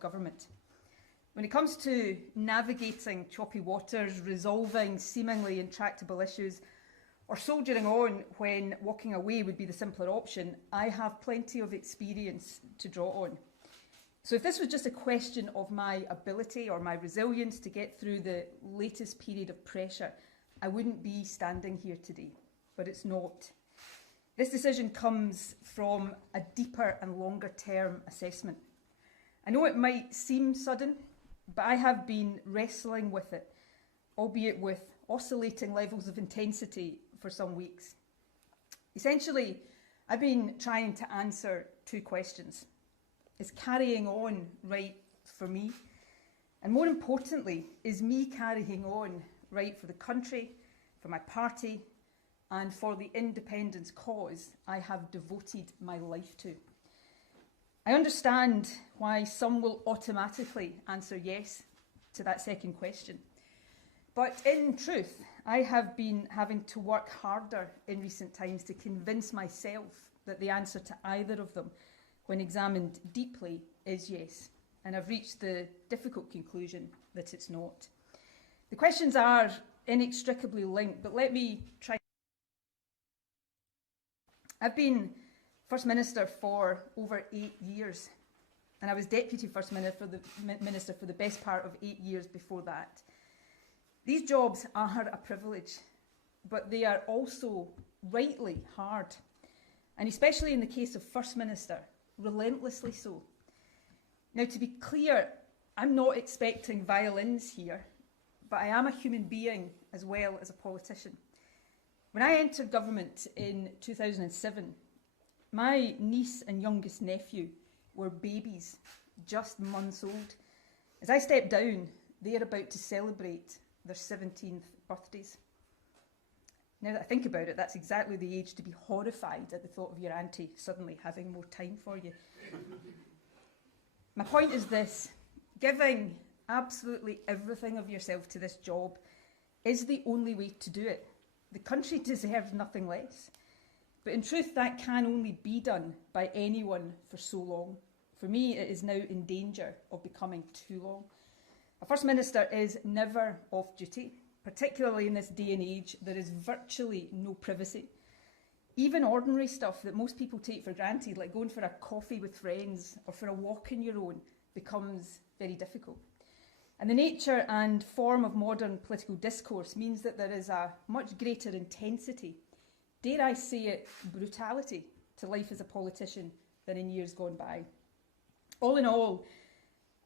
of government. When it comes to navigating choppy waters, resolving seemingly intractable issues, or soldiering on when walking away would be the simpler option, I have plenty of experience to draw on. So if this was just a question of my ability or my resilience to get through the latest period of pressure, I wouldn't be standing here today, but it's not. This decision comes from a deeper and longer term assessment. I know it might seem sudden, but I have been wrestling with it, albeit with oscillating levels of intensity for some weeks. Essentially, I've been trying to answer two questions. Is carrying on right for me? And more importantly, is me carrying on right for the country, for my party, and for the independence cause I have devoted my life to? I understand why some will automatically answer yes to that second question. But in truth, I have been having to work harder in recent times to convince myself that the answer to either of them, when examined deeply, is yes. And I've reached the difficult conclusion that it's not. The questions are inextricably linked, but let me try. I've been First Minister for over 8 years, and I was Deputy First Minister for the best part of 8 years before that. These jobs are a privilege, but they are also rightly hard, and especially in the case of First Minister, relentlessly so. Now, to be clear, I'm not expecting violins here, but I am a human being as well as a politician. When I entered government in 2007, my niece and youngest nephew were babies, just months old. As I stepped down, they are about to celebrate their 17th birthdays. Now that I think about it, that's exactly the age to be horrified at the thought of your auntie suddenly having more time for you. My point is this: giving absolutely everything of yourself to this job is the only way to do it. The country deserves nothing less. But in truth, that can only be done by anyone for so long. For me, it is now in danger of becoming too long. A First Minister is never off duty, particularly in this day and age. There is virtually no privacy. Even ordinary stuff that most people take for granted, like going for a coffee with friends or for a walk on your own, becomes very difficult. And the nature and form of modern political discourse means that there is a much greater intensity, dare I say it, brutality to life as a politician than in years gone by. All in all,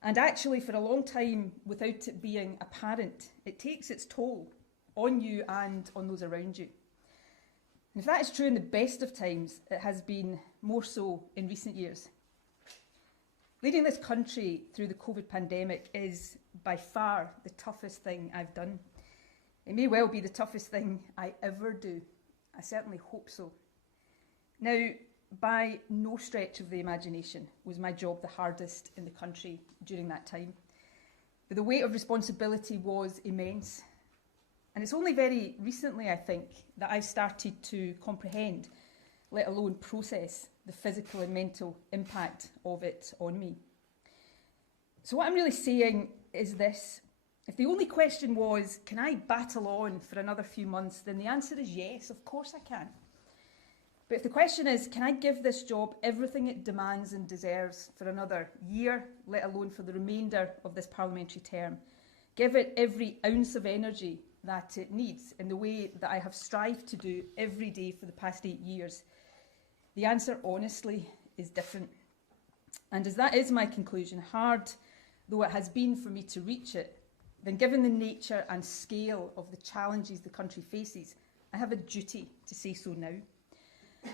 and actually for a long time without it being apparent, it takes its toll on you and on those around you. And if that is true in the best of times, it has been more so in recent years. Leading this country through the COVID pandemic is by far the toughest thing I've done. It may well be the toughest thing I ever do. I certainly hope so. Now, by no stretch of the imagination was my job the hardest in the country during that time. But the weight of responsibility was immense. And it's only very recently, I think, that I've started to comprehend, let alone process, the physical and mental impact of it on me. So what I'm really saying is this: if the only question was, can I battle on for another few months, then the answer is yes, of course I can. But if the question is, can I give this job everything it demands and deserves for another year, let alone for the remainder of this parliamentary term, give it every ounce of energy that it needs in the way that I have strived to do every day for the past 8 years, the answer, honestly, is different. And as that is my conclusion, hard though it has been for me to reach it, then given the nature and scale of the challenges the country faces, I have a duty to say so now.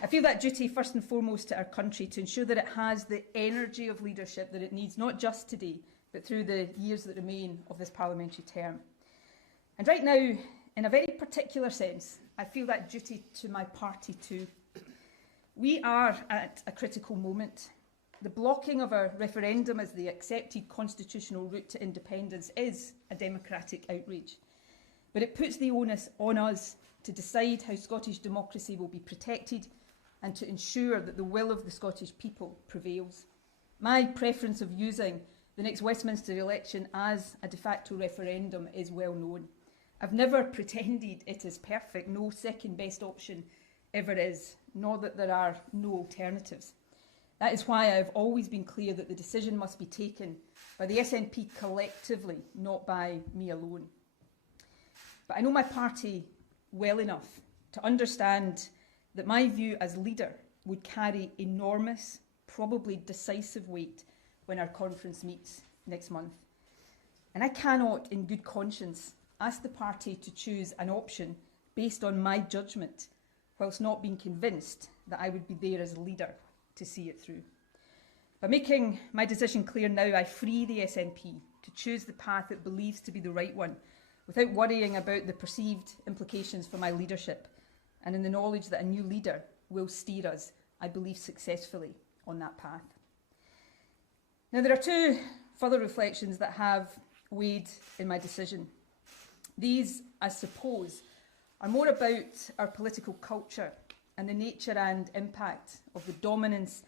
I feel that duty first and foremost to our country, to ensure that it has the energy of leadership that it needs, not just today, but through the years that remain of this parliamentary term. And right now, in a very particular sense, I feel that duty to my party too. We are at a critical moment. The blocking of a referendum as the accepted constitutional route to independence is a democratic outrage. But it puts the onus on us to decide how Scottish democracy will be protected and to ensure that the will of the Scottish people prevails. My preference of using the the next Westminster election as a de facto referendum is well known. I've never pretended it is perfect, no second best option ever is, nor that there are no alternatives. That is why I've always been clear that the decision must be taken by the SNP collectively, not by me alone. But I know my party well enough to understand that my view as leader would carry enormous, probably decisive weight when our conference meets next month. And I cannot, in good conscience, ask the party to choose an option based on my judgment, whilst not being convinced that I would be there as leader to see it through. By making my decision clear now, I free the SNP to choose the path it believes to be the right one, without worrying about the perceived implications for my leadership, and in the knowledge that a new leader will steer us, I believe, successfully on that path. Now, there are two further reflections that have weighed in my decision. These, I suppose, are more about our political culture and the nature and impact of the dominance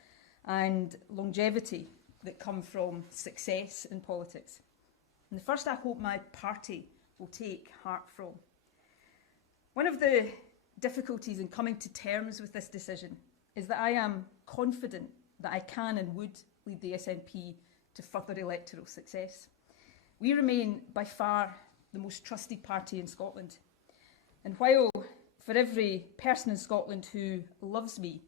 and longevity that come from success in politics. And the first I hope my party will take heart from. One of the difficulties in coming to terms with this decision is that I am confident that I can and would lead the SNP to further electoral success. We remain by far the most trusted party in Scotland. And while for every person in Scotland who loves me,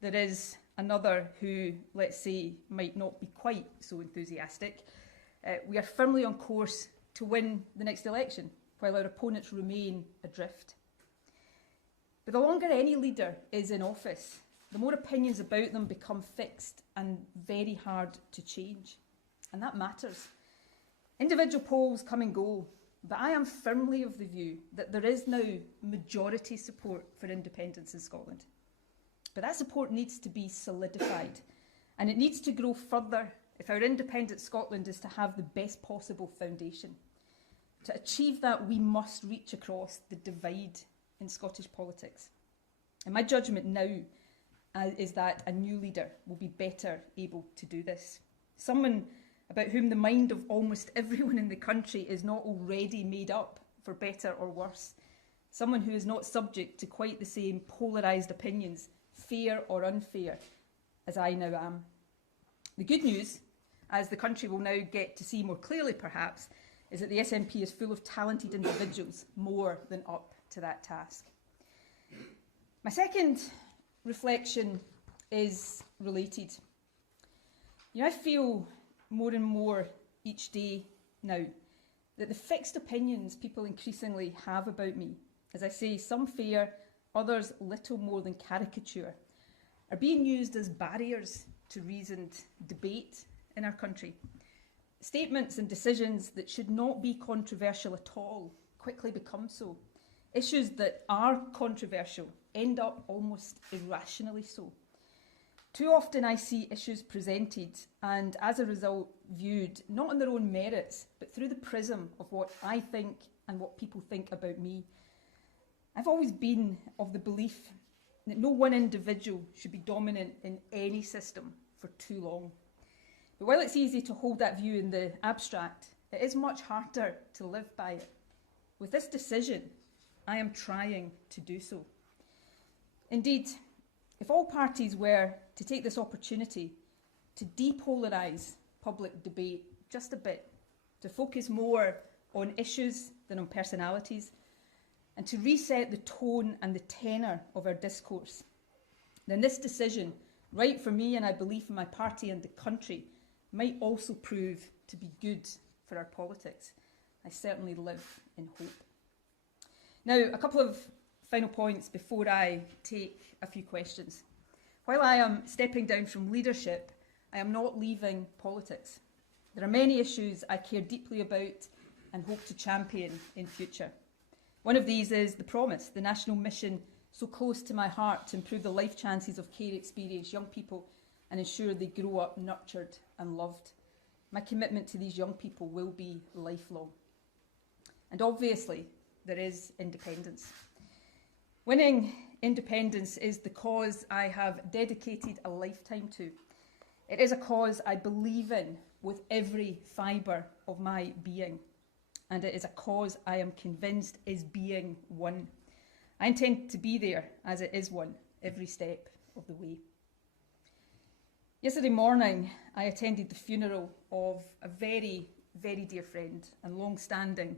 there is another who, let's say, might not be quite so enthusiastic, we are firmly on course to win the next election, while our opponents remain adrift. But the longer any leader is in office, the more opinions about them become fixed and very hard to change. And that matters. Individual polls come and go, but I am firmly of the view that there is now majority support for independence in Scotland. But that support needs to be solidified, and it needs to grow further if our independent Scotland is to have the best possible foundation. To achieve that, we must reach across the divide in Scottish politics. And my judgment now is that a new leader will be better able to do this. Someone about whom the mind of almost everyone in the country is not already made up, for better or worse. Someone who is not subject to quite the same polarised opinions, fair or unfair, as I now am. The good news, as the country will now get to see more clearly perhaps, is that the SNP is full of talented individuals more than up to that task. My second reflection is related. I feel more and more each day now that the fixed opinions people increasingly have about me, as I say, some fair, others little more than caricature, are being used as barriers to reasoned debate in our country. Statements and decisions that should not be controversial at all quickly become so. Issues that are controversial end up almost irrationally so. Too often I see issues presented and as a result viewed not on their own merits but through the prism of what I think and what people think about me. I've always been of the belief that no one individual should be dominant in any system for too long. But while it's easy to hold that view in the abstract, it is much harder to live by it. With this decision, I am trying to do so. Indeed, if all parties were to take this opportunity to depolarise public debate just a bit, to focus more on issues than on personalities, and to reset the tone and the tenor of our discourse, then this decision, right for me and I believe for my party and the country, might also prove to be good for our politics. I certainly live in hope. Now, a couple of final points before I take a few questions. While I am stepping down from leadership, I am not leaving politics. There are many issues I care deeply about and hope to champion in future. One of these is the Promise, the national mission so close to my heart to improve the life chances of care experienced young people and ensure they grow up nurtured and loved. My commitment to these young people will be lifelong. And obviously, there is independence. Winning independence is the cause I have dedicated a lifetime to. It is a cause I believe in with every fibre of my being, and it is a cause I am convinced is being won. I intend to be there as it is won every step of the way. Yesterday morning, I attended the funeral of a very, very dear friend and long-standing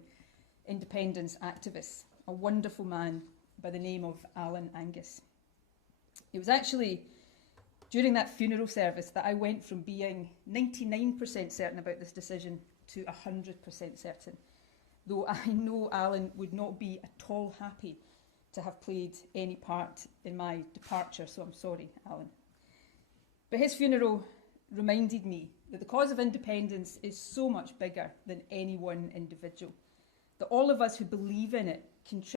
independence activist, a wonderful man by the name of Alan Angus. It was actually during that funeral service that I went from being 99% certain about this decision to 100% certain, though I know Alan would not be at all happy to have played any part in my departure, so I'm sorry, Alan. But his funeral reminded me that the cause of independence is so much bigger than any one individual, that all of us who believe in it contribute